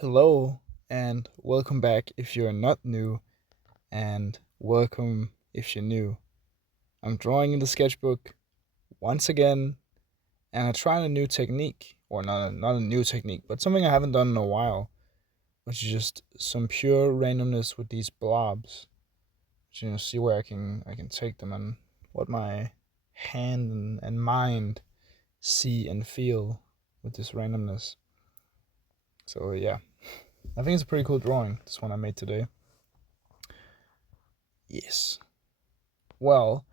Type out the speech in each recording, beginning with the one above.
Hello and welcome back if you're not new, and welcome if you're new. I'm drawing in the sketchbook once again, and I'm trying a new technique, or not a new technique, but something I haven't done in a while, which is just some pure randomness with these blobs. See where I can take them and what my hand and mind see and feel with this randomness. So yeah, I think it's a pretty cool drawing. This one I made today. Yes. Well,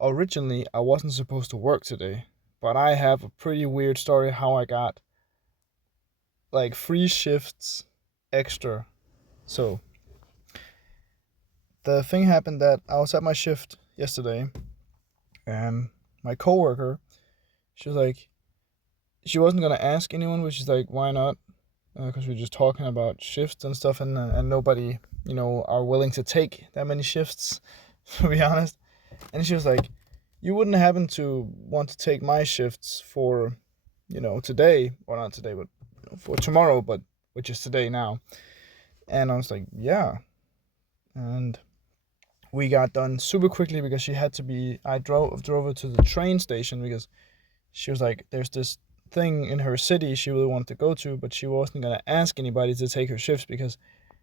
originally I wasn't supposed to work today, but I have a pretty weird story how I got like 3 shifts extra. So, the thing happened that I was at my shift yesterday, and my coworker, she was like, she wasn't gonna ask anyone, but she's like, why not? Because we are just talking about shifts and stuff, and nobody, are willing to take that many shifts, to be honest. And she was like, you wouldn't happen to want to take my shifts for, today, or not today, but for tomorrow, but which is today now. And I was like, yeah. And we got done super quickly because she had to be, I drove her to the train station because she was like, there's this thing in her city she really wanted to go to, but she wasn't going to ask anybody to take her shifts because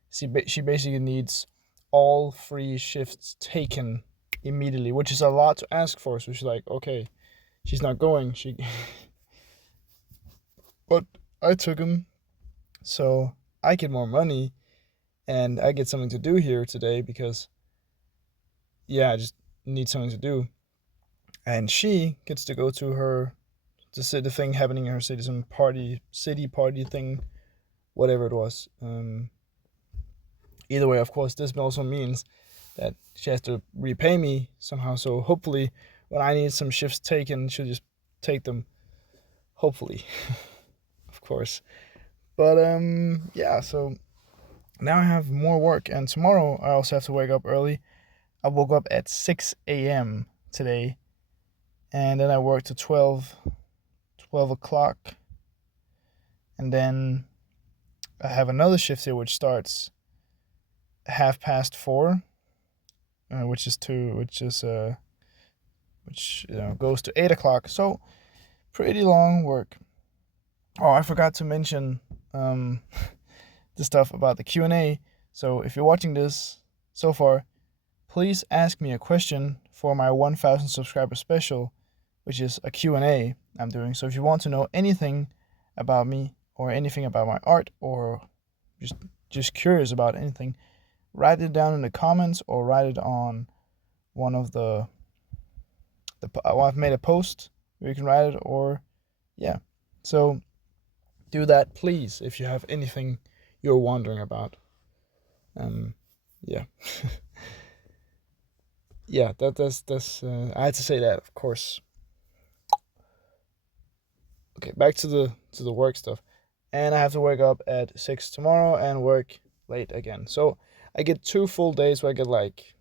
she basically needs all 3 shifts taken immediately, which is a lot to ask for. So she's like, okay, she's not going. But I took him, so I get more money and I get something to do here today because yeah, I just need something to do. And she gets to go to her the thing happening in her city, some city party thing, whatever it was. Either way, of course, this also means that she has to repay me somehow. So hopefully, when I need some shifts taken, she'll just take them. Hopefully, of course. But yeah. So now I have more work, and tomorrow I also have to wake up early. I woke up at 6 a.m. today, and then I worked to 12 o'clock, and then I have another shift here which starts 4:30, which goes to 8 o'clock. So pretty long work. Oh, I forgot to mention the stuff about the Q&A. So if you're watching this so far, please ask me a question for my 1,000 subscriber special, which is a Q&A I'm doing. So if you want to know anything about me or anything about my art, or just curious about anything, write it down in the comments or write it on one of I've made a post where you can write it, or yeah. So do that, please, if you have anything you're wondering about. Yeah. Yeah, that's I had to say that, of course. Okay, back to the work stuff. And I have to wake up at 6 tomorrow and work late again. So I get 2 full days where I get like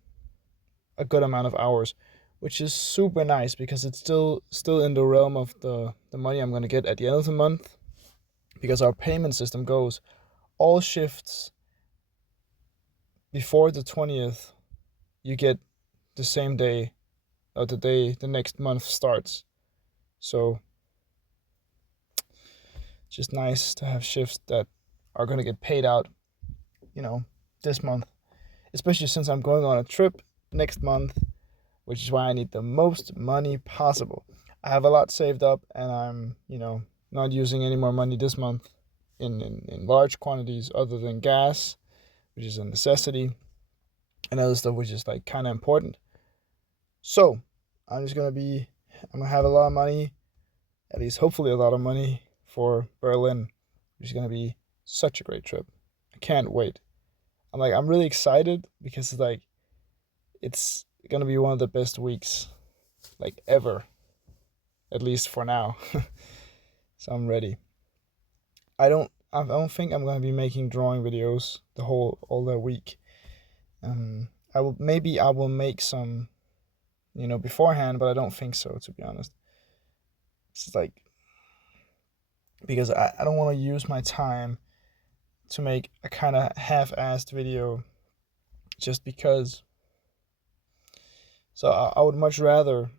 a good amount of hours, which is super nice because it's still in the realm of the money I'm gonna get at the end of the month, because our payment system goes all shifts before the 20th you get the same day, or the day the next month starts. So just nice to have shifts that are gonna get paid out, this month, especially since I'm going on a trip next month, which is why I need the most money possible. I have a lot saved up, and I'm, not using any more money this month in large quantities other than gas, which is a necessity, and other stuff which is like kind of important. So I'm gonna have a lot of money, at least hopefully a lot of money, for Berlin, which is gonna be such a great trip. I can't wait. I'm really excited because it's gonna be one of the best weeks like ever, at least for now. So I'm ready. I don't think I'm gonna be making drawing videos all that week. I will make some, beforehand, but I don't think so, to be honest. It's like, because I don't want to use my time to make a kind of half-assed video just because. So I would much rather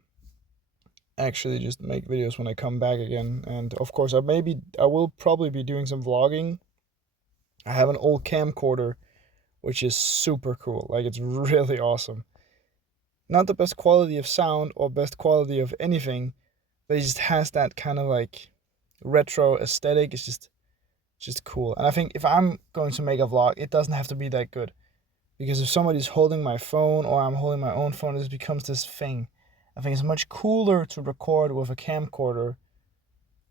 actually just make videos when I come back again. And of course, I will probably be doing some vlogging. I have an old camcorder, which is super cool. Like, it's really awesome. Not the best quality of sound or best quality of anything, but it just has that kind of like retro aesthetic. It's just cool. And I think if I'm going to make a vlog, it doesn't have to be that good. Because if somebody's holding my phone or I'm holding my own phone, it becomes this thing. I think it's much cooler to record with a camcorder,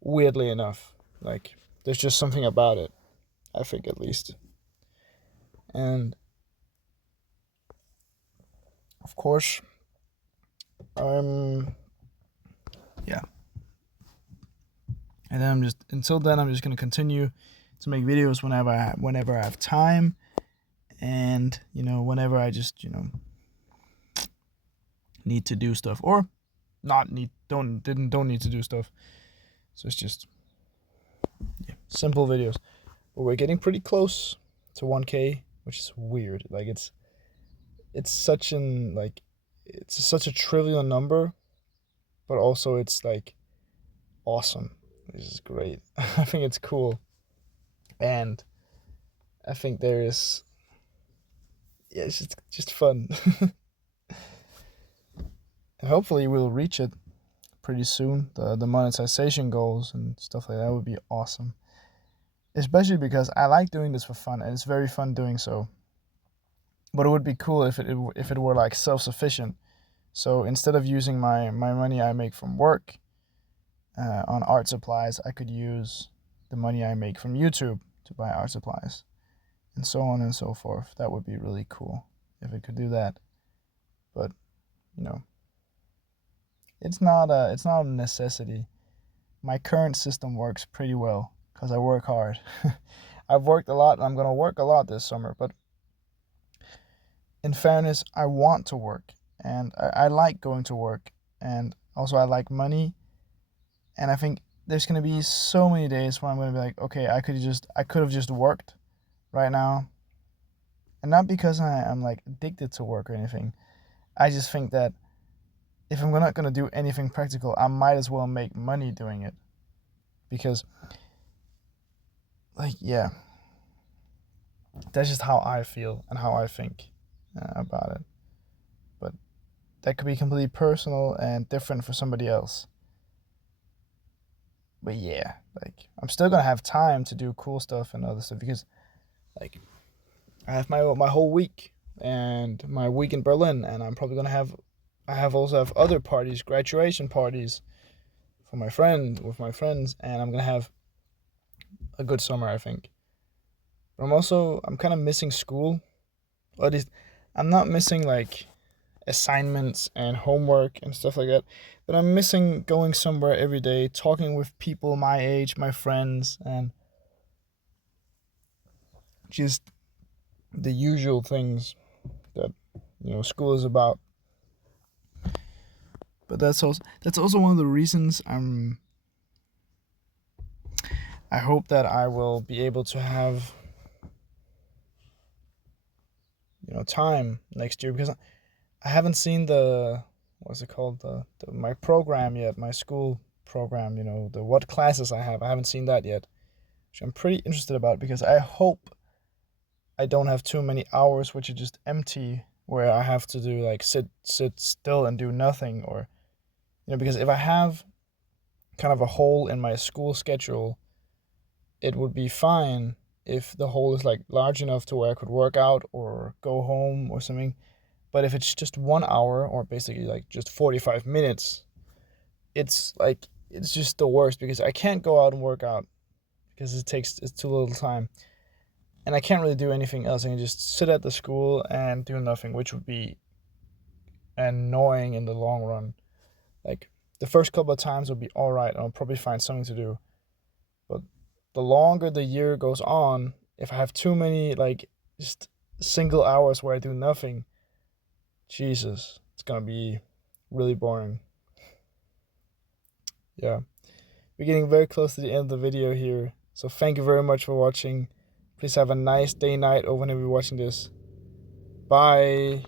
weirdly enough. Like, there's just something about it, I think, at least. And of course, yeah. And then until then, I'm just gonna continue to make videos whenever I have time, and whenever I just need to do stuff, or don't need to do stuff. So it's just simple videos. But we're getting pretty close to 1K, which is weird. Like, it's such such a trivial number, but also it's like awesome. This is great. I think it's cool, and I think it's just fun. And hopefully we'll reach it pretty soon. The monetization goals and stuff like that would be awesome. Especially because I like doing this for fun, and it's very fun doing so. But it would be cool if it were like self-sufficient. So instead of using my money I make from work on art supplies, I could use the money I make from YouTube to buy art supplies, and so on and so forth. That would be really cool if it could do that. But it's not a necessity. My current system works pretty well because I work hard. I've worked a lot, and I'm gonna work a lot this summer. But in fairness, I want to work, and I like going to work, and also I like money. And I think there's gonna be so many days where I'm gonna be like, okay, I could have just worked right now. And not because I'm like addicted to work or anything. I just think that if I'm not gonna do anything practical, I might as well make money doing it. Because, like, yeah, that's just how I feel and how I think about it. But that could be completely personal and different for somebody else. But yeah, like, I'm still gonna have time to do cool stuff and other stuff, because like I have my whole week and my week in Berlin, and I'm probably gonna also have other parties, graduation parties for with my friends, and I'm gonna have a good summer, I think. But I'm kind of missing school. Or at least I'm not missing like assignments and homework and stuff like that, but I'm missing going somewhere every day, talking with people my age, my friends, and just the usual things that school is about. But that's also one of the reasons I hope that I will be able to have time next year, because I haven't seen what's it called, my program yet, my school program, the what classes I have. I haven't seen that yet, which I'm pretty interested about, because I hope I don't have too many hours which are just empty, where I have to do like sit still and do nothing, or because if I have kind of a hole in my school schedule, it would be fine if the hole is like large enough to where I could work out or go home or something. But if it's just 1 hour, or basically like just 45 minutes, it's just the worst, because I can't go out and work out because it's too little time. And I can't really do anything else. I can just sit at the school and do nothing, which would be annoying in the long run. Like, the first couple of times will be all right, and I'll probably find something to do. But the longer the year goes on, if I have too many like just single hours where I do nothing, Jesus, it's gonna be really boring. Yeah, we're getting very close to the end of the video here. So thank you very much for watching. Please have a nice day, night, or whenever you're watching this. Bye.